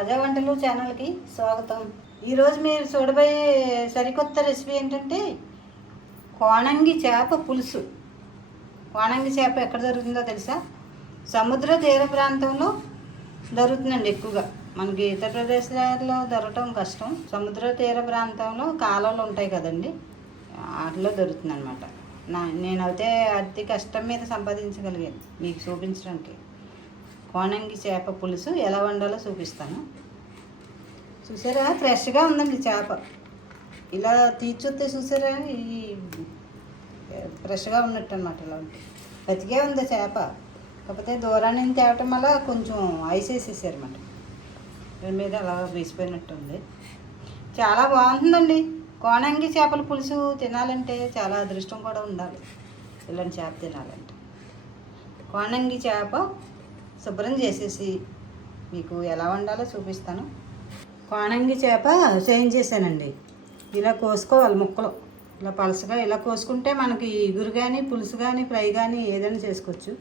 తాజా వంటలు ఛానల్కి స్వాగతం. ఈరోజు మీరు చూడబోయే సరికొత్త రెసిపీ ఏంటంటే కోణంగి చేప పులుసు. కోణంగి చేప ఎక్కడ దొరుకుతుందో తెలుసా? సముద్ర తీర ప్రాంతంలో దొరుకుతుందండి ఎక్కువగా. మనకి ఇతర ప్రదేశాల్లో దొరకటం కష్టం. సముద్ర తీర ప్రాంతంలో కాలువలు ఉంటాయి కదండి. వాటిలో దొరుకుతుంది అనమాట నా నేనైతే అతి కష్టం మీద సంపాదించగలిగాను. మీకు చూపించడానికి. కోనంగి చేప పులుసు ఎలా వండాలో చూపిస్తాను. చూసారా? ఫ్రెష్గా ఉందండి చేప. ఇలా తీర్చొస్తే చూసారా? ఈ ఫ్రెష్గా ఉన్నట్టు అనమాట ఇలా ఉంటే. బతికే ఉంది చేప. కాకపోతే దూరాన్ని తేవటం వల్ల కొంచెం ఐస్ వేసేసారు అనమాట దాని మీద అలా వేసిపోయినట్టుంది చాలా బాగుంటుందండి. కోనంగి చేపల పులుసు తినాలంటే చాలా అదృష్టం కూడా ఉండాలి. ఇలాంటి చేప తినాలంటే. కోనంగి చేప శుభ్రం చేసేసి మీకు ఎలా వండాలో చూపిస్తాను. కోణంగి చేప చేంజ్ చేశానండి. ఇలా కోసుకోవాలి ముక్కలు. ఇలా పలసగా ఇలా కోసుకుంటే మనకి ఇగురు కానీ పులుసు కానీ ఫ్రై కానీ ఏదైనా చేసుకోవచ్చు.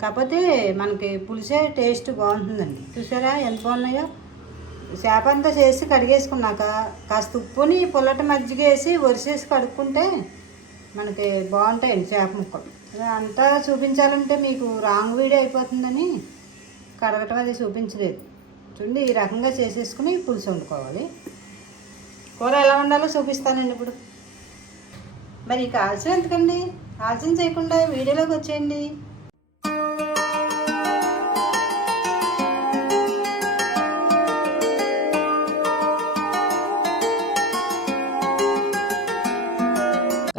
కాకపోతే మనకి పులుసే టేస్ట్ బాగుంటుందండి. చూసారా ఎంత బాగున్నాయో? చేప అంతా చేసి కడిగేసుకున్నాక కాస్త ఉప్పుని పుల్లట మజ్జిగ వేసి వరిసేసి కడుక్కుంటే మనకి బాగుంటాయండి చేప ముక్కలు. అంతా చూపించాలంటే మీకు రాంగ్ వీడియో అయిపోతుందని కడగటం అది చూపించలేదు. చూడండి ఈ రకంగా చేసేసుకుని పులుసు వండుకోవాలి. కూర ఎలా వండాలో చూపిస్తానండి ఇప్పుడు. మరి ఇక ఆలస్యం ఎందుకండి? ఆలస్యం చేయకుండా వీడియోలోకి వచ్చేయండి.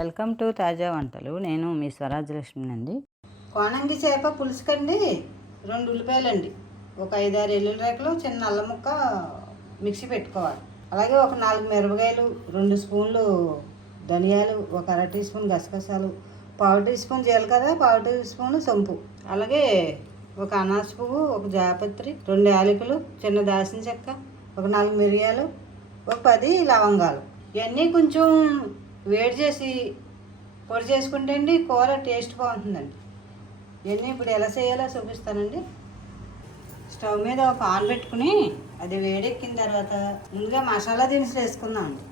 వెల్కమ్ టు తాజా వంటలు. నేను మీ స్వరాజ్యలక్ష్మి అండి కోణంగి చేప పులుసుకండి. రెండు ఉల్లిపాయలండి. ఒక ఐదారు ఎల్లుల్లి రేకలు చిన్న అల్లం ముక్క మిక్సీ పెట్టుకోవాలి. అలాగే ఒక నాలుగు మిరపకాయలు రెండు స్పూన్లు ధనియాలు ఒక అర టీ స్పూన్ గసగసాలు పావు టీ స్పూన్ జీలకర్ర పావు టీ స్పూన్ సొంపు. అలాగే ఒక అనాస పువ్వు ఒక జాపత్రి రెండు యాలకులు చిన్న దాసిన చెక్క ఒక నాలుగు మిరియాలు ఒక పది లవంగాలు. ఇవన్నీ కొంచెం వేడి చేసి పొడి చేసుకుంటే అండి కూర టేస్ట్ బాగుంటుందండి. ఇవన్నీ ఇప్పుడు ఎలా చేయాలో చూపిస్తానండి. స్టవ్ మీద ఒక పాన్ పెట్టుకుని అది వేడెక్కిన తర్వాత ముందుగా మసాలా దినుసులు వేసుకుందామండి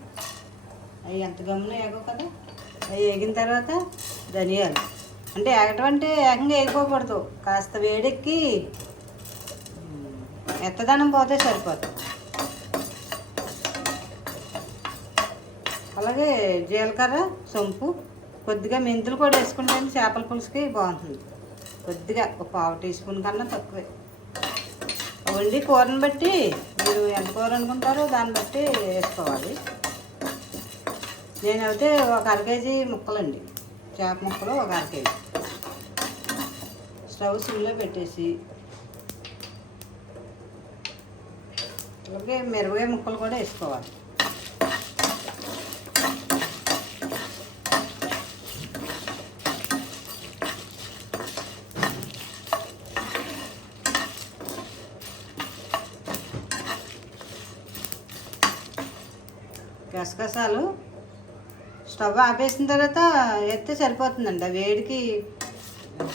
అవి ఎంత గమ్మున ఏగో కదా? అవి వేగిన తర్వాత ధనియాలు. అంటే ఏగటం ఏకంగా వేగిపోకూడదు కాస్త వేడెక్కి ఉమ్, మెత్తదనం పోతే సరిపోతుంది. అలాగే జీలకర్ర సొంపు కొద్దిగా మెంతులు కూడా వేసుకుంటే చేపల పులుసుకి బాగుంటుంది. కొద్దిగా ఒక పావు టీ స్పూన్ కన్నా తక్కువే. వండి కూరని బట్టి మీరు ఎంత కూర అనుకుంటారో దాన్ని బట్టి వేసుకోవాలి. నేనైతే ఒక అర కేజీ ముక్కలండి. చేప ముక్కలు ఒక అర కేజీ. స్టవ్ సిమ్లో పెట్టేసి అలాగే మిరపకాయ ముక్కలు కూడా వేసుకోవాలి. గసగసాలు. స్టవ్ ఆపేసిన తర్వాత ఎత్తే సరిపోతుందండి. ఆ వేడికి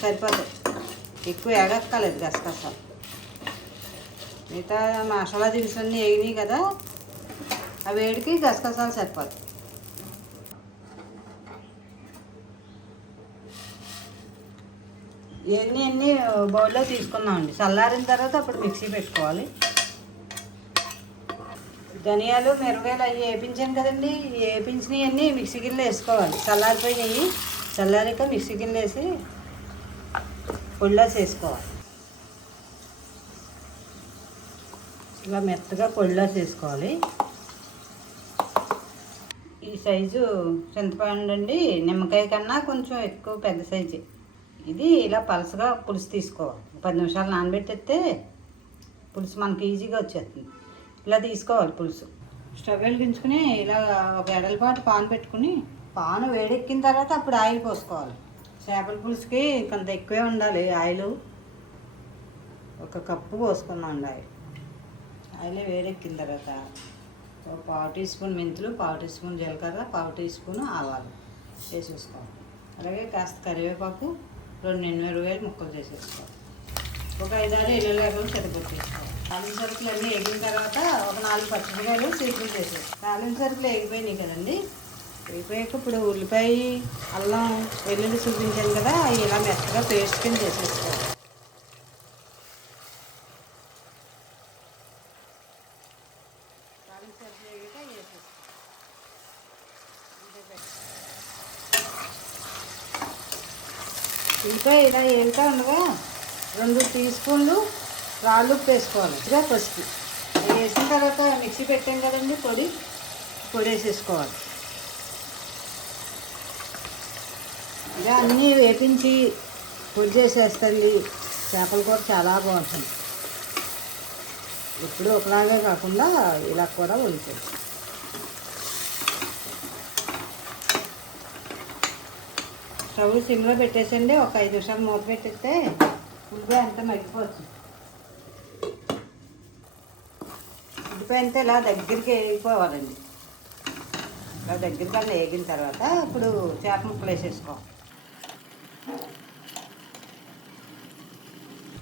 సరిపోతాయి. ఎక్కువ ఎగక్కలేదు గసగసాలు. మిగతా మసాలా దినుసులన్నీ వేగినాయి కదా ఆ వేడికి గసగసాలు సరిపోతాయి. ఇవన్నీ అన్నీ బౌల్లో తీసుకున్నామండి చల్లారిన తర్వాత అప్పుడు మిక్సీ పెట్టుకోవాలి. ధనియాలు మిరపకాయలు అవి వేపించాను కదండి. వేపించినవన్నీ వేపించినవి అన్నీ మిక్సీ గిన్నెలో వేసుకోవాలి. చల్లారిపోయినాయి చల్లారాక మిక్సీ గిన్నె వేసి పొడిలో చేసుకోవాలి. ఇలా మెత్తగా పొడిలా చేసుకోవాలి. ఈ సైజు చింతపండు అండి. నిమ్మకాయ కన్నా కొంచెం ఎక్కువ పెద్ద సైజు. ఇది ఇలా పలసగా పులుసు తీసుకోవాలి. పది నిమిషాలు నానబెట్టేస్తే పులుసు మనకి ఈజీగా వచ్చేస్తుంది. ఇలా తీసుకోవాలి పులుసు. స్టవ్ వెలిగించుకుని ఇలా ఒక ఎడలపాటు పాన్ పెట్టుకుని పాను వేడెక్కిన తర్వాత అప్పుడు ఆయిల్ పోసుకోవాలి. చేపల పులుసుకి కొంత ఎక్కువే ఉండాలి ఆయిల్. ఒక కప్పు పోసుకుందాం ఆయిల్. ఆయిల్ వేడెక్కిన తర్వాత ఒక పావు టీ స్పూన్ మెంతులు పావు టీ స్పూన్ జీలకర్ర పావు టీ స్పూన్ ఆవాలు వేసేసుకోవాలి. అలాగే కాస్త కరివేపాకు రెండు ఎనిమిది వేలు ముక్కలు చేసేసుకోవాలి. ఒక ఐదారు ఎల్లుల్లిపాయలు చెడగొట్టేసుకోవాలి తాలింపు సరుకులు అన్నీ వేగిన తర్వాత ఒక నాలుగు పచ్చిమిరకాయలు సీపులు చేసేది తాలింపు సరుకులు వేగిపోయినాయి కదండి. వేగిపోయాక ఇప్పుడు ఉల్లిపాయ అల్లం వెల్లుల్లి చూపించాను కదా ఇలా మెత్తగా పేస్ట్ కింద చేసేసుకోవాలి. తాలింపు సరుకులు వేసేసుకోవాలి. ఉల్లిపాయ ఇలా ఏలుతా ఉండగా రెండు టీ స్పూన్లు రాళ్ళు ఉప్పు వేసుకోవాలి ఇదే ఫస్ట్ వేసిన తర్వాత మిక్సీ పెట్టాం కదండి పొడి. పొడి వేసేసుకోవాలి. ఇలా అన్నీ వేపించి పొడి చేసేస్తుంది చేపల కూర చాలా బాగుంటుంది. ఎప్పుడు ఒకలాగే కాకుండా ఇలా కూడా వండుతుంది స్టవ్ సిమ్లో పెట్టేసండి. ఒక ఐదు నిమిషాలు మూత పెట్టేస్తే ఉల్లిపాయ అంతా మగ్గిపోతుంది ఉల్లిపాయ అంతా ఇలా దగ్గరికి వేగిపోవాలండి. ఇలా దగ్గరికి అలా వేగిన తర్వాత ఇప్పుడు చేప ముక్కలు వేసేసుకో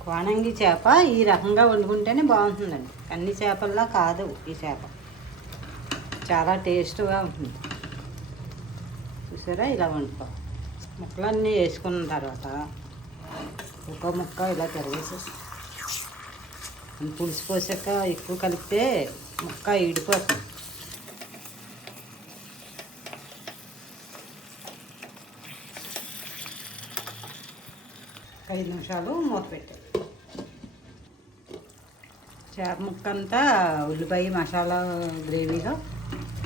కోణంగి చేప ఈ రకంగా వండుకుంటేనే బాగుంటుందండి. అన్ని చేపల్లా కాదు ఈ చేప. చాలా టేస్ట్గా ఉంటుంది. చూసారా? ఇలా వండుకో. ముక్కలన్నీ వేసుకున్న తర్వాత ఒక్క ముక్క ఇలా తిరగేసేసి. పులుసు పోసాక ఎక్కువ కలిపితే ముక్క ఈడిపోతుంది ఐదు నిమిషాలు మూత పెట్టాలి చేప ముక్క అంతా ఉల్లిపాయ మసాలా గ్రేవీలో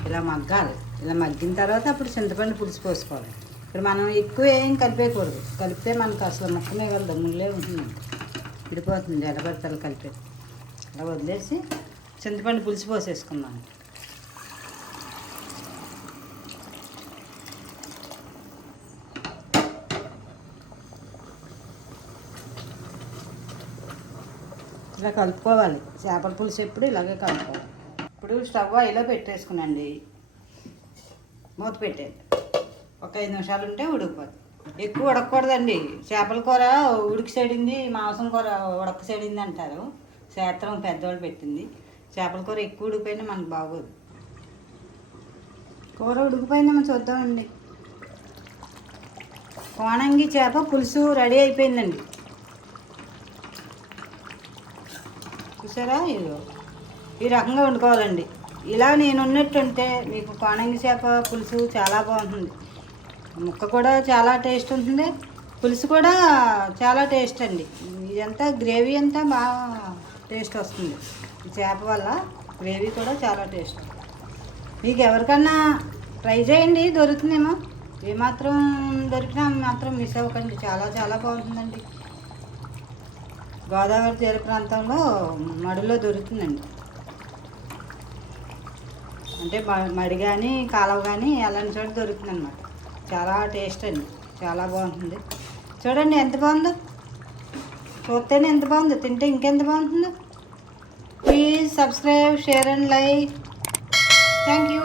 ఇలా మగ్గాలి. ఇలా మగ్గిన తర్వాత అప్పుడు చింతపండు పులుసు పోసుకోవాలి ఇప్పుడు మనం ఎక్కువ ఏం కలిపేయకూడదు. కలిపితే మనకు అసలు ముక్క కదా దమ్ములే ఉంటుంది విడిపోతుంది జడబడతలు కలిపే. అలా వదిలేసి చింతపండు పులుసు పోసేసుకున్నాను ఇలా కలుపుకోవాలి. చేపల పులుసు ఎప్పుడు ఇలాగే కలుపుకోవాలి. ఇప్పుడు స్టవ్ అయిలో పెట్టేసుకునండి. మూత పెట్టేది ఒక ఐదు నిమిషాలు ఉంటే ఉడికిపోతుంది ఎక్కువ ఉడకకూడదండి. చేపల కూర ఉడికి సైడింది మాంసం కూర ఉడక సైడింది అంటారు. శాస్త్రం పెద్దవాళ్ళు పెట్టింది. చేపల కూర ఎక్కువ ఉడికిపోయినా మనకు బాగోదు. కూర ఉడికిపోయిందేమో చూద్దామండి. కోణంగి చేప పులుసు రెడీ అయిపోయిందండి. చూసారా? ఇదిగో ఈ రకంగా వండుకోవాలండి. ఇలా నేను ఉన్నట్టుంటే మీకు కోణంగి చేప పులుసు చాలా బాగుంటుంది. ముక్క కూడా చాలా టేస్ట్ ఉంటుంది. పులుసు కూడా చాలా టేస్ట్ అండి. ఇదంతా గ్రేవీ అంతా బాగా టేస్ట్ వస్తుంది. చేప వల్ల గ్రేవీ కూడా చాలా టేస్ట్ మీకు ఎవరికన్నా ట్రై చేయండి దొరుకుతుందేమో. ఏమాత్రం దొరికినా మాత్రం మిస్ అవ్వకండి. చాలా చాలా బాగుంటుందండి. గోదావరి తీర ప్రాంతంలో మడిలో దొరుకుతుందండి. అంటే మ- మడి కానీ కాలువ కానీ అలాంటి చోట దొరుకుతుంది అన్నమాట చాలా టేస్ట్ అండి. చాలా బాగుంటుంది. చూడండి ఎంత బాగుందో. చూస్తేనే ఎంత బాగుందో. తింటే ఇంకెంత బాగుంటుందో. Please subscribe share and like thank you